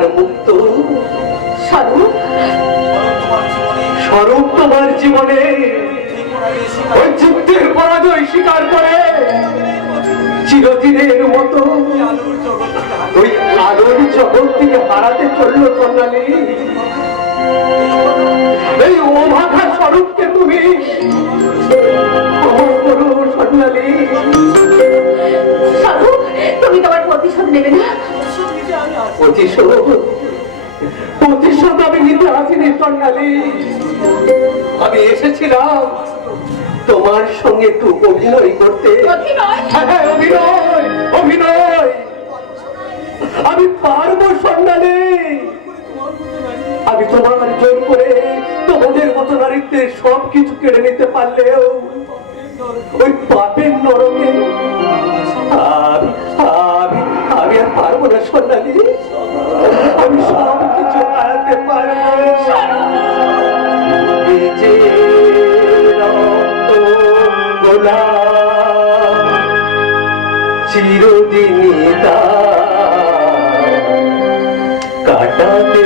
আর মুক্ত। স্বরূপ তোমার জীবনে ওই যুদ্ধের পরাজয় স্বীকার করে চিরদিনের মতো ওই আলোর জগৎ থেকে হারাতে চলল কন্যালী। এই অভাগা স্বরূপকে তুমি ক্ষমা করো সন্ন্যালী। তুমি তোমার প্রতিশোধ নেবে না? প্রতিশোধ আমি নিতে আসিনি সন্ন্যালী। আমি এসেছিলাম তোমার সঙ্গে একটু অভিনয় করতে। হ্যাঁ, অভিনয় অভিনয় আমি পারবো সন্ন্যালী। আমি তোমার জোর করে তোমাদের মতো নারীত্বের সবকিছু কেড়ে নিতে পারলেও ওই পাপের নরকে আমি আর পারবো না সন্ন্যালী। আমি সব কিছু হারাতে পারবো। চিরদিনই তা কাটাতে